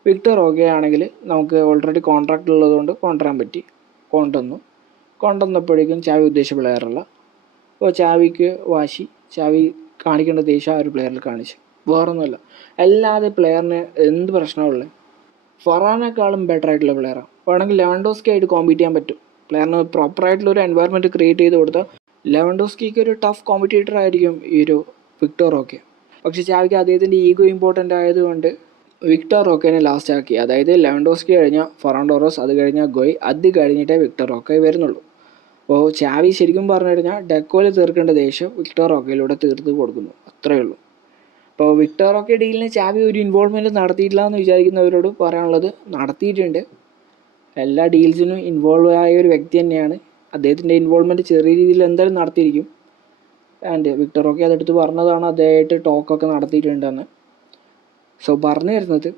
വിക്ടർ ഓക്കെ ആണെങ്കിൽ നമുക്ക് ഓൾറെഡി കോൺട്രാക്റ്റ് ഉള്ളതുകൊണ്ട് കൊണ്ടുവരാൻ പറ്റി. കൊണ്ടുവന്നു. കൊണ്ടുവന്നപ്പോഴേക്കും ചാവി ഉദ്ദേശിച്ച പ്ലെയറല്ല. അപ്പോൾ ചാവിക്ക് വാശി. ചാവി കാണിക്കേണ്ട ദേഷ്യം ആ ഒരു പ്ലെയറിൽ കാണിച്ചു. വേറൊന്നുമല്ല. അല്ലാതെ പ്ലെയറിന് എന്ത് പ്രശ്നമുള്ളത് ഫറാനേക്കാളും ബെറ്റർ ആയിട്ടുള്ള പ്ലെയറാണ് വേണമെങ്കിൽ ലെവൻഡോസ്കി ആയിട്ട് കോമ്പീറ്റ് ചെയ്യാൻ പറ്റും. പ്ലെയറിന് പ്രോപ്പറായിട്ടുള്ള ഒരു എൻവയറമെന്റ് ക്രിയേറ്റ് ചെയ്ത് കൊടുത്താൽ ലെവൻഡോസ്കിക്ക് ഒരു ടഫ് കോമ്പറ്റീറ്റർ ആയിരിക്കും ഈ ഒരു വിക്ടോർ റോക്കെ പക്ഷേ ചാവിക്ക് അദ്ദേഹത്തിന്റെ ഈഗോ ഇമ്പോർട്ടന്റ് ആയതുകൊണ്ട് വിക്ടോർ റോക്കേനെ ലാസ്റ്റ് ആക്കി. അതായത് ലെവൻഡോസ്കി കഴിഞ്ഞ ഫെറാൻഡോറോസ് അത് കഴിഞ്ഞ ഗോയ് അത് കഴിഞ്ഞിട്ടേ വിക്ടോർ റോക്കെ വരുന്നുള്ളൂ. അപ്പോൾ ചാവി ശരിക്കും പറഞ്ഞു കഴിഞ്ഞാൽ ഡെക്കോയിൽ തീർക്കേണ്ട ദേഷ്യം വിക്ടർ റോക്കയിലൂടെ തീർത്ത് കൊടുക്കുന്നു. അത്രയേ ഉള്ളൂ. അപ്പോൾ വിക്ടോർ റോക്കെ ഡീലിന് ചാവി ഒരു ഇൻവോൾവ്മെന്റ് നടത്തിയിട്ടില്ല എന്ന് വിചാരിക്കുന്നവരോട് പറയാനുള്ളത് നടത്തിയിട്ടുണ്ട്. എല്ലാ ഡീൽസിനും ഇൻവോൾവ് ആയ ഒരു വ്യക്തി തന്നെയാണ്. അദ്ദേഹത്തിന്റെ ഇൻവോൾവ്മെന്റ് ചെറിയ രീതിയിൽ എന്തായാലും നടത്തിയിരിക്കും. ആൻഡ് വിക്ടറൊക്കെ അതെടുത്ത് പറഞ്ഞതാണ് അദ്ദേഹമായിട്ട് ടോക്കൊക്കെ നടത്തിയിട്ടുണ്ടെന്ന്. സോ പറഞ്ഞു വരുന്നത്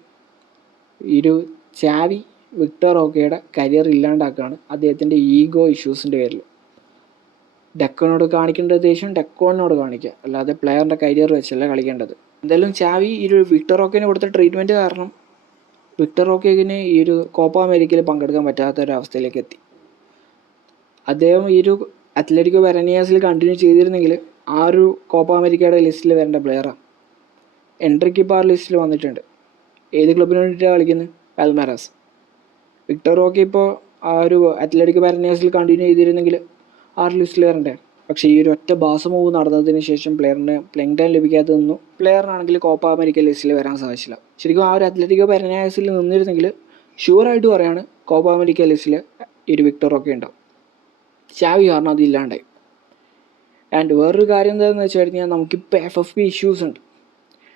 ഈ ഒരു ചാവി വിക്ടർ ഹോക്കയുടെ കരിയർ ഇല്ലാണ്ടാക്കുകയാണ് അദ്ദേഹത്തിന്റെ ഈഗോ ഇഷ്യൂസിന്റെ പേരിൽ. ഡെക്കോനോട് കാണിക്കേണ്ട ദേഷ്യം ഡെക്കോണിനോട് കാണിക്കുക. അല്ലാതെ പ്ലെയറിന്റെ കരിയർ വെച്ചല്ല കളിക്കേണ്ടത്. എന്തായാലും ചാവി ഈ ഒരു വിക്ടർ ഓക്കേന് കൊടുത്ത ട്രീറ്റ്മെന്റ് കാരണം വിക്ടർ ഓക്കേക്കിന് ഈ ഒരു കോപ്പ അമേരിക്കയിൽ പങ്കെടുക്കാൻ പറ്റാത്ത ഒരു അവസ്ഥയിലേക്ക് എത്തി അദ്ദേഹം ഈ ഒരു അത്ലറ്റിക്കോ വെറനിയാസിൽ കണ്ടിന്യൂ ചെയ്തിരുന്നെങ്കിൽ ആ ഒരു കോപ്പ അമേരിക്കയുടെ ലിസ്റ്റിൽ വരേണ്ട പ്ലെയറാണ് എൻട്രിക്ക് ഇപ്പോൾ ആ ലിസ്റ്റിൽ വന്നിട്ടുണ്ട്. ഏത് ക്ലബിന് വേണ്ടിയിട്ടാണ് കളിക്കുന്നത് അൽമാരാസ് വിക്ടർ റോക്കി ഇപ്പോൾ ആ ഒരു അത്ലറ്റിക് വെറനിയാസിൽ കണ്ടിന്യൂ ചെയ്തിരുന്നെങ്കിൽ ആ ലിസ്റ്റിൽ വരണ്ടേ? പക്ഷേ ഈ ഒരു ഒറ്റ ബാസ് മൂവ് നടന്നതിന് ശേഷം പ്ലെയറിന് പ്ലെയിങ് ടൈം ലഭിക്കാത്തതൊന്നും പ്ലെയറിനാണെങ്കിൽ കോപ്പ അമേരിക്ക ലിസ്റ്റിൽ വരാൻ സാധിച്ചില്ല. ശരിക്കും ആ ഒരു അത്ലറ്റിക്കോ പെരനായസിൽ നിന്നിരുന്നെങ്കിൽ ഷുവറായിട്ട് പറയാണ് കോപ്പ അമേരിക്ക ലിസ്റ്റിൽ ഈ ഒരു വിക്ടറൊക്കെ ഉണ്ടാവും. ചാവി കാരണം അത് ഇല്ലാണ്ടായി. ആൻഡ് വേറൊരു കാര്യം എന്താണെന്ന് വെച്ച് കഴിഞ്ഞാൽ നമുക്കിപ്പോൾ എഫ് എഫ് പി ഇഷ്യൂസ് ഉണ്ട്.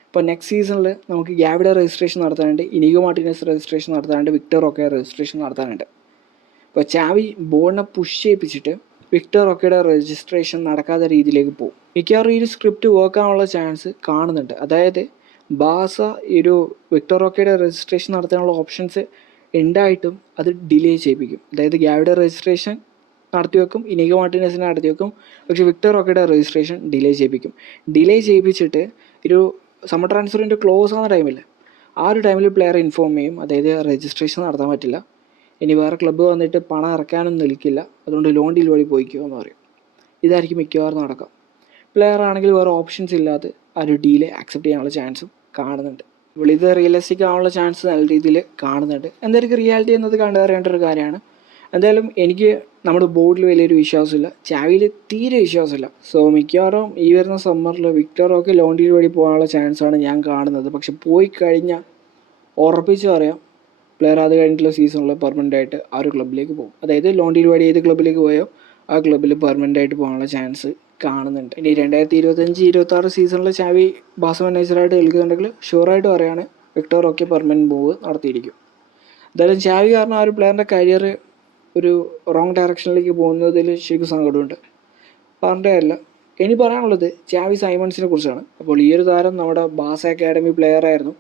ഇപ്പോൾ നെക്സ്റ്റ് സീസണിൽ നമുക്ക് ഗ്യാവിഡ രജിസ്ട്രേഷൻ നടത്താനുണ്ട്. ഇനിഗോ മാർട്ടിനസ് രജിസ്ട്രേഷൻ നടത്താനുണ്ട്. വിക്ടർ ഒക്കെ രജിസ്ട്രേഷൻ നടത്താനുണ്ട്. ഇപ്പോൾ ചാവി ബോളിനെ പുഷ് ചെയ്യിപ്പിച്ചിട്ട് വിക്ടർ ഒക്കെയുടെ രജിസ്ട്രേഷൻ നടക്കാത്ത രീതിയിലേക്ക് പോകും. മിക്കവാറും ഈ ഒരു സ്ക്രിപ്റ്റ് വർക്ക് ആവാനുള്ള ചാൻസ് കാണുന്നുണ്ട്. അതായത് ബാസ ഈ ഒരു വിക്ടർ ഒക്കെയുടെ രജിസ്ട്രേഷൻ നടത്താനുള്ള ഓപ്ഷൻസ് ഉണ്ടായിട്ടും അത് ഡിലേ ചെയ്യിപ്പിക്കും. അതായത് ഗ്യാവിഡ രജിസ്ട്രേഷൻ നടത്തി വെക്കും ഇനിഗോ മാർട്ടിനസിനെ നടത്തി വെക്കും പക്ഷേ വിക്ടർ റോക്കയുടെ രജിസ്ട്രേഷൻ ഡിലേ ചെയ്യിപ്പിക്കും. ഡിലേ ചെയ്യിപ്പിച്ചിട്ട് ഒരു സമ്മർ ട്രാൻസ്ഫറിന്റെ ക്ലോസ് ആവുന്ന ടൈമിൽ ആ ഒരു ടൈമിൽ പ്ലെയർ ഇൻഫോം ചെയ്യും. അതായത് രജിസ്ട്രേഷൻ നടത്താൻ പറ്റില്ല. ഇനി വേറെ ക്ലബ്ബ് വന്നിട്ട് പണം ഇറക്കാനൊന്നും നിൽക്കില്ല. അതുകൊണ്ട് ലോൺ ഡീൽ വഴി പോയിക്കോ എന്ന് പറയും. ഇതായിരിക്കും മിക്കവാറും നടക്കാം. പ്ലെയർ ആണെങ്കിൽ വേറെ ഓപ്ഷൻസ് ഇല്ലാതെ ആ ഒരു ഡീൽ ആക്സെപ്റ്റ് ചെയ്യാനുള്ള ചാൻസും കാണുന്നുണ്ട്. വിളിത് റിയലിസ്റ്റിക് ആവാനുള്ള ചാൻസ് നല്ല രീതിയിൽ കാണുന്നുണ്ട്. എന്തായാലും റിയാലിറ്റി എന്നത് കണ്ടറിയേണ്ട ഒരു കാര്യമാണ്. എന്തായാലും എനിക്ക് നമ്മുടെ ബോർഡിൽ വലിയൊരു വിശ്വാസമില്ല. ചാവിയിൽ തീരെ വിശ്വാസമില്ല. സോ മിക്കവാറും ഈ വരുന്ന സമ്മറിൽ വിക്ടറൊക്കെ ലോണ്ടിയിൽ വഴി പോകാനുള്ള ചാൻസാണ് ഞാൻ കാണുന്നത്. പക്ഷെ പോയി കഴിഞ്ഞാൽ ഉറപ്പിച്ച് പറയാം പ്ലെയർ അത് കഴിഞ്ഞിട്ടുള്ള സീസണിൽ പെർമനന്റ് ആയിട്ട് ആ ഒരു ക്ലബിലേക്ക് പോകും. അതായത് ലോണ്ടിയിൽ വഴി ഏത് ക്ലബിലേക്ക് പോയോ ആ ക്ലബിൽ പെർമനന്റ് ആയിട്ട് പോകാനുള്ള ചാൻസ് കാണുന്നുണ്ട്. ഇനി രണ്ടായിരത്തി ഇരുപത്തഞ്ച് ഇരുപത്തി ആറ് സീസണിൽ ചാവി ബാസ് മാനേജറായിട്ട് കേൾക്കുന്നുണ്ടെങ്കിൽ ഷുവറായിട്ട് പറയാണ് വിക്ടോർ ഒക്കെ പെർമനന്റ് മൂവ് നടത്തിയിരിക്കും. എന്തായാലും ചാവി കാരണം ആ ഒരു പ്ലെയറിന്റെ കരിയർ ഒരു റോങ് ഡയറക്ഷനിലേക്ക് പോകുന്നതിൽ ശരിക്കും സങ്കടമുണ്ട്. പറഞ്ഞിട്ടേ അല്ല ഇനി പറയാനുള്ളത് ചാവി സൈമൺസിനെ കുറിച്ചാണ്. അപ്പോൾ ഈ ഒരു താരം നമ്മുടെ ബാസ അക്കാഡമി പ്ലെയർ ആയിരുന്നു.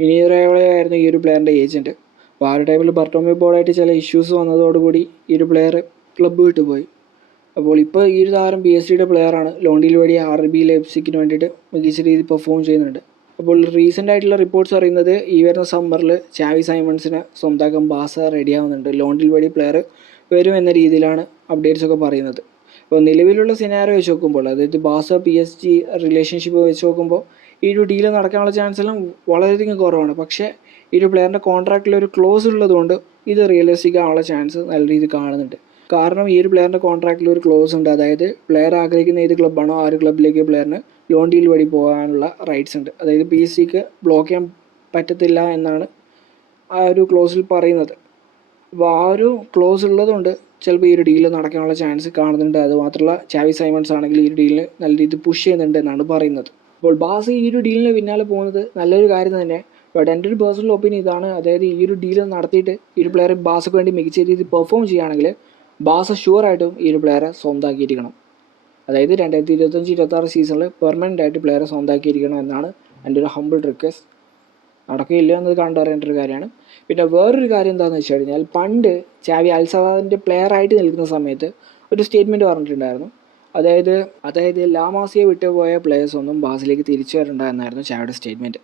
ആയിരുന്നു ഈ ഒരു പ്ലെയറിന്റെ ഏജന്റ് അപ്പോൾ ആ ഒരു ടൈമിൽ ബർട്ടോമി ബോളായിട്ട് ചില ഇഷ്യൂസ് വന്നതോടുകൂടി ഈ ഒരു പ്ലെയർ ക്ലബ്ബ് വിട്ടു പോയി. അപ്പോൾ ഇപ്പോൾ ഈ ഒരു താരം പി എസ് പ്ലെയർ പ്ലെയറാണ് ലോണ്ടിയിൽ വഴി ആർ ബി ലെപ്സിക്കിന് വേണ്ടിയിട്ട് മികച്ച രീതിയിൽ പെർഫോം ചെയ്യുന്നുണ്ട്. അപ്പോൾ റീസെന്റ് ആയിട്ടുള്ള റിപ്പോർട്ട്സ് അറിയുന്നത് ഈ വരുന്ന സമ്മറിൽ ചാവി സൈമൺസിന് സ്വന്തമാക്കാൻ ബാസ റെഡിയാവുന്നുണ്ട് ലോണ്ടിൽ വഴി പ്ലെയർ വരും എന്ന രീതിയിലാണ് അപ്ഡേറ്റ്സ് ഒക്കെ പറയുന്നത്. അപ്പോൾ നിലവിലുള്ള സിനാരോ വെച്ച് നോക്കുമ്പോൾ അതായത് ബാസ പി എസ് ജി റിലേഷൻഷിപ്പ് വെച്ച് നോക്കുമ്പോൾ ഈ ഒരു ഡീൽ നടക്കാനുള്ള ചാൻസ് എല്ലാം വളരെയധികം കുറവാണ്. പക്ഷേ ഈ ഒരു പ്ലെയറിന്റെ കോൺട്രാക്റ്റിൽ ഒരു ക്ലോസ് ഉള്ളതുകൊണ്ട് ഇത് റിയലിസ്റ്റിക് ആവാനുള്ള ചാൻസ് നല്ല രീതിയിൽ കാണുന്നുണ്ട്. കാരണം ഈ ഒരു പ്ലെയറിന്റെ കോൺട്രാക്റ്റിൽ ഒരു ക്ലോസ് ഉണ്ട്. അതായത് പ്ലെയർ ആഗ്രഹിക്കുന്ന ഏത് ക്ലബ്ബാണോ ആ ഒരു ക്ലബ്ബിലേക്ക് പ്ലെയറിന് ലോൺ ഡീൽ വഴി പോകാനുള്ള റൈറ്റ്സ് ഉണ്ട്. അതായത് പി എസ് സിക്ക് ബ്ലോക്ക് ചെയ്യാൻ പറ്റത്തില്ല എന്നാണ് ആ ഒരു ക്ലോസിൽ പറയുന്നത്. അപ്പോൾ ആ ഒരു ക്ലോസ് ഉള്ളതുകൊണ്ട് ചിലപ്പോൾ ഈ ഒരു ഡീൽ നടക്കാനുള്ള ചാൻസ് കാണുന്നുണ്ട്. അത് മാത്രമല്ല ചാവി സൈമൺസ് ആണെങ്കിൽ ഈ ഒരു ഡീലിന് നല്ല രീതിയിൽ പുഷ് ചെയ്യുന്നുണ്ട് എന്നാണ് പറയുന്നത്. അപ്പോൾ ബാസ് ഈ ഒരു ഡീലിന് പിന്നാലെ പോകുന്നത് നല്ലൊരു കാര്യം തന്നെ ബട്ട് എന്റെ ഒരു പേഴ്സണൽ ഒപ്പീനിയൻ ഇതാണ്. അതായത് ഈ ഒരു ഡീൽ നടത്തിയിട്ട് ഈ ഒരു പ്ലെയർ ബാസക്ക് വേണ്ടി മികച്ച രീതിയിൽ പെർഫോം ചെയ്യുകയാണെങ്കിൽ ബാസ ഷുവറായിട്ടും ഈ ഒരു പ്ലെയറെ സ്വന്തമാക്കിയിരിക്കണം. അതായത് രണ്ടായിരത്തി ഇരുപത്തഞ്ച് ഇരുപത്താറ് സീസണിൽ പെർമനന്റ് ആയിട്ട് പ്ലെയറെ സ്വന്തമാക്കിയിരിക്കണം എന്നാണ് എന്റെ ഒരു ഹംബിൾ റിക്വസ്റ്റ് നടക്കില്ല എന്നത് കണ്ടറിയേണ്ട ഒരു കാര്യമാണ്. പിന്നെ വേറൊരു കാര്യം എന്താണെന്ന് വെച്ച് കഴിഞ്ഞാൽ പണ്ട് ചാവി അൽസവാദിന്റെ ആയിട്ട് നിൽക്കുന്ന സമയത്ത് ഒരു സ്റ്റേറ്റ്മെന്റ് പറഞ്ഞിട്ടുണ്ടായിരുന്നു. അതായത് അതായത് ലാമാസിയെ വിട്ടുപോയ പ്ലെയേഴ്സ് ഒന്നും ബാസിലേക്ക് തിരിച്ചു വരണ്ട എന്നായിരുന്നു ചാവിയുടെ സ്റ്റേറ്റ്മെന്റ്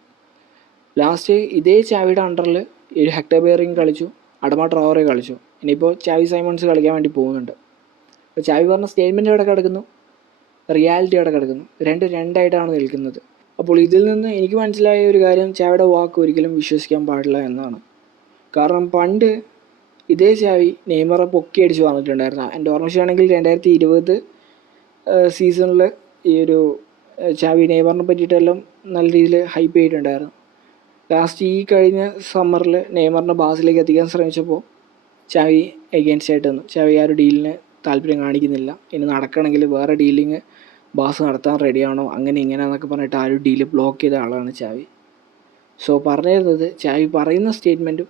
ലാസ്റ്റ് ഇതേ ചാവിയുടെ അണ്ടറിൽ ഒരു ഹെക്ടർ ബെയറിങ് കളിച്ചു. അടമ ട്രോവറെ കളിച്ചു. ഇനിയിപ്പോൾ ചാവി സൈമൺസ് കളിക്കാൻ വേണ്ടി പോകുന്നുണ്ട്. അപ്പോൾ ചാവി പറഞ്ഞ സ്റ്റേറ്റ്മെന്റ് അവിടെ കിടക്കുന്നു? റിയാലിറ്റി അവിടെ കിടക്കുന്നു. രണ്ട് രണ്ടായിട്ടാണ് നിൽക്കുന്നത്. അപ്പോൾ ഇതിൽ നിന്ന് എനിക്ക് മനസ്സിലായ ഒരു കാര്യം ചാവിയുടെ വാക്ക് ഒരിക്കലും വിശ്വസിക്കാൻ പാടില്ല എന്നാണ്. കാരണം പണ്ട് ഇതേ ചാവി നെയ്മറെ പൊക്കി അടിച്ച് വന്നിട്ടുണ്ടായിരുന്നു. എന്റെ ഓർമ്മശാണെങ്കിൽ രണ്ടായിരത്തി ഇരുപത് സീസണിൽ ഈ ഒരു ചാവി നെയ്മറിനെ പറ്റിയിട്ടെല്ലാം നല്ല രീതിയിൽ ഹൈപ്പ് ചെയ്തിട്ടുണ്ടായിരുന്നു. ലാസ്റ്റ് ഈ കഴിഞ്ഞ സമ്മറിൽ നെയ്മറിനെ ബാസിലേക്ക് എത്തിക്കാൻ ശ്രമിച്ചപ്പോൾ ചാവി എഗെയിൻസ്റ്റ് ആയിട്ട് വന്നു. ചാവി ആ ഒരു ഡീലിന് താല്പര്യം കാണിക്കുന്നില്ല. ഇനി നടക്കണമെങ്കിൽ വേറെ ഡീലിങ് ബാസ് നടത്താൻ റെഡിയാണോ അങ്ങനെ ഇങ്ങനെ എന്നൊക്കെ പറഞ്ഞിട്ട് ആ ഒരു ഡീൽ ബ്ലോക്ക് ചെയ്ത ആളാണ് ചാവി. സോ പറഞ്ഞിരുന്നത് ചാവി പറയുന്ന സ്റ്റേറ്റ്മെന്റും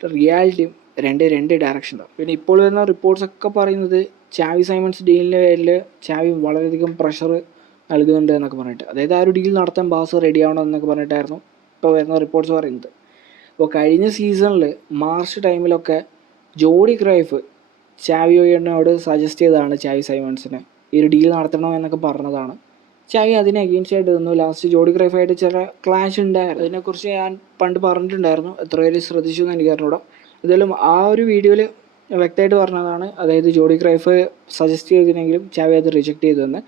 റിയാലിറ്റിയും രണ്ട് രണ്ട് ഡയറക്ഷനാണ് പിന്നെ ഇപ്പോൾ വരുന്ന റിപ്പോർട്ട്സ് ഒക്കെ പറയുന്നത് ചാവി സൈമൺസ് ഡീലിന്റെ പേരിൽ ചാവി വളരെയധികം പ്രഷർ നൽകുന്നുണ്ട് എന്നൊക്കെ പറഞ്ഞിട്ട്. അതായത് ആ ഒരു ഡീൽ നടത്താൻ ബാസ് റെഡിയാവണം എന്നൊക്കെ പറഞ്ഞിട്ടായിരുന്നു. ഇപ്പോൾ വരുന്ന റിപ്പോർട്ട്സ് പറയുന്നത് അപ്പോൾ കഴിഞ്ഞ സീസണിൽ മാർച്ച് ടൈമിലൊക്കെ ജോഡി ക്രൈഫ് ചാവിയോയോട് സജസ്റ്റ് ചെയ്തതാണ് ചാവി സൈമൺസിനെ. ഈ ഒരു ഡീൽ നടത്തണോ എന്നൊക്കെ പറഞ്ഞതാണ്. ചാവി അതിനെ അഗെയിൻസ്റ്റ് ആയിട്ട് നിന്നു. ലാസ്റ്റ് ജോഡി ക്രൈഫായിട്ട് ചില ക്ലാഷ് ഉണ്ടായിരുന്നു. അതിനെക്കുറിച്ച് ഞാൻ പണ്ട് പറഞ്ഞിട്ടുണ്ടായിരുന്നു. എത്ര പേര് ശ്രദ്ധിച്ചു എന്ന് എനിക്ക് അറിഞ്ഞൂടാം. എന്തായാലും ആ ഒരു വീഡിയോയിൽ വ്യക്തമായിട്ട് പറഞ്ഞതാണ്. അതായത് ജോഡി ക്രൈഫ് സജസ്റ്റ് ചെയ്തിരുന്നെങ്കിലും ചാവി അത് റിജക്റ്റ് ചെയ്തു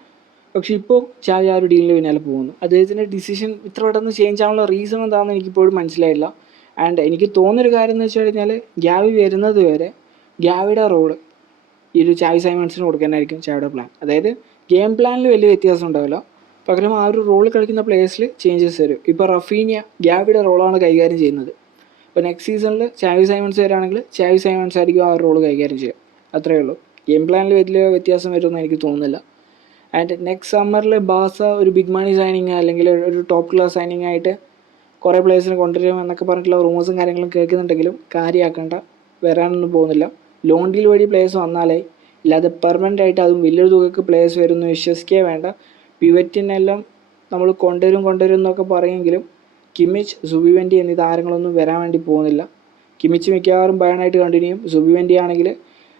പക്ഷേ ഇപ്പോൾ ചാവി ആ ഒരു ഡീലിന് പിന്നാലെ പോകുന്നു. അദ്ദേഹത്തിന്റെ ഡിസിഷൻ ഇത്ര പെട്ടെന്ന് ചേഞ്ച് ആവാനുള്ള റീസൺ എന്താണെന്ന് എനിക്കിപ്പോഴും മനസ്സിലായില്ല. ആൻഡ് എനിക്ക് തോന്നുന്നൊരു കാര്യം എന്ന് വെച്ച് കഴിഞ്ഞാൽ ഗ്യാവി വരുന്നത് വരെ ഗ്യാവിയുടെ റോൾ ഈ ഒരു ചാവി സൈമൺസിന് കൊടുക്കാനായിരിക്കും ചാവിയുടെ പ്ലാൻ അതായത് ഗെയിം പ്ലാനിൽ വലിയ വ്യത്യാസം ഉണ്ടാവില്ല. പകരം ആ ഒരു റോൾ കളിക്കുന്ന പ്ലേയേഴ്സിൽ ചേഞ്ചസ് വരും. ഇപ്പോൾ റഫീനിയ ഗ്യാവിയുടെ റോളാണ് കൈകാര്യം ചെയ്യുന്നത്. ഇപ്പോൾ നെക്സ്റ്റ് സീസണിൽ ചാവി സൈമൺസ് വരാണെങ്കിൽ ചാവി സൈമൺസ് ആയിരിക്കും ആ റോൾ കൈകാര്യം ചെയ്യുക. അത്രയേ ഉള്ളൂ. ഗെയിം പ്ലാനിൽ വലിയ വ്യത്യാസം വരുമെന്ന് എനിക്ക് തോന്നുന്നില്ല. ആൻഡ് നെക്സ്റ്റ് സമ്മറിൽ ബാസ ഒരു ബിഗ് മണി സൈനിങ് അല്ലെങ്കിൽ ഒരു ടോപ്പ് ക്ലാസ് സൈനിങ് ആയിട്ട് കുറേ പ്ലേയേഴ്സിനെ കൊണ്ടുവരും എന്നൊക്കെ പറഞ്ഞിട്ടുള്ള റൂമേഴ്സും കാര്യങ്ങളും കേൾക്കുന്നുണ്ടെങ്കിലും കാര്യമാക്കേണ്ട വരാനൊന്നും പോകുന്നില്ല. ലോൺ ഡീൽ വഴി പ്ലേയേഴ്സ് വന്നാലേ ഇല്ലാതെ പെർമനന്റ് ആയിട്ട് അതും വലിയൊരു തുകക്ക് പ്ലേയേഴ്സ് വരുമെന്ന് വിശ്വസിക്കേ വേണ്ട. പിവറ്റിനെല്ലാം നമ്മൾ കൊണ്ടുവരും കൊണ്ടുവരും എന്നൊക്കെ പറയുമെങ്കിലും കിമിച്ച് സുബിവെൻഡി എന്നീ താരങ്ങളൊന്നും വരാൻ വേണ്ടി പോകുന്നില്ല. കിമിച്ച് മിക്കവാറും ബയണായിട്ട് കണ്ടിന്യൂ സുബിവെൻഡി ആണെങ്കിൽ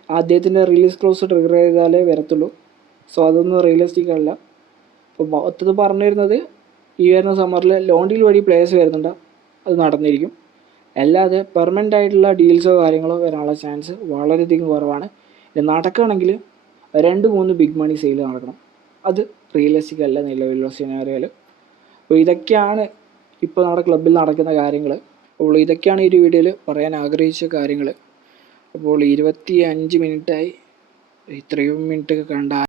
അദ്ദേഹത്തിന്റെ റിലീസ് ക്ലോസ് ട്രിഗർ ചെയ്താലേ വരത്തുള്ളൂ. സോ അതൊന്നും റിയലിസ്റ്റിക് അല്ല. അപ്പോൾ മൊത്തത് പറഞ്ഞു വരുന്നത് ഈ വരുന്ന സമ്മറിൽ ലോൺ ഡീൽ വഴി പ്ലേയേഴ്സ് വരുന്നുണ്ട്. അത് നടന്നിരിക്കും. അല്ലാതെ പെർമനന്റ് ആയിട്ടുള്ള ഡീൽസോ കാര്യങ്ങളോ വരാനുള്ള ചാൻസ് വളരെയധികം കുറവാണ്. ഇത് നടക്കുകയാണെങ്കിൽ രണ്ട് മൂന്ന് ബിഗ് മണി സെയിൽ നടക്കണം. അത് റിയലിസ്റ്റിക് അല്ല നിലവിലുള്ള സിനാറിയോയിൽ അപ്പോൾ ഇതൊക്കെയാണ് ഇപ്പോൾ നമ്മുടെ ക്ലബ്ബിൽ നടക്കുന്ന കാര്യങ്ങൾ അപ്പോൾ ഇതൊക്കെയാണ് ഈ ഒരു വീഡിയോയിൽ പറയാൻ ആഗ്രഹിച്ച കാര്യങ്ങൾ അപ്പോൾ ഇരുപത്തി അഞ്ച് മിനിറ്റായി ഇത്രയും മിനിറ്റ് കണ്ട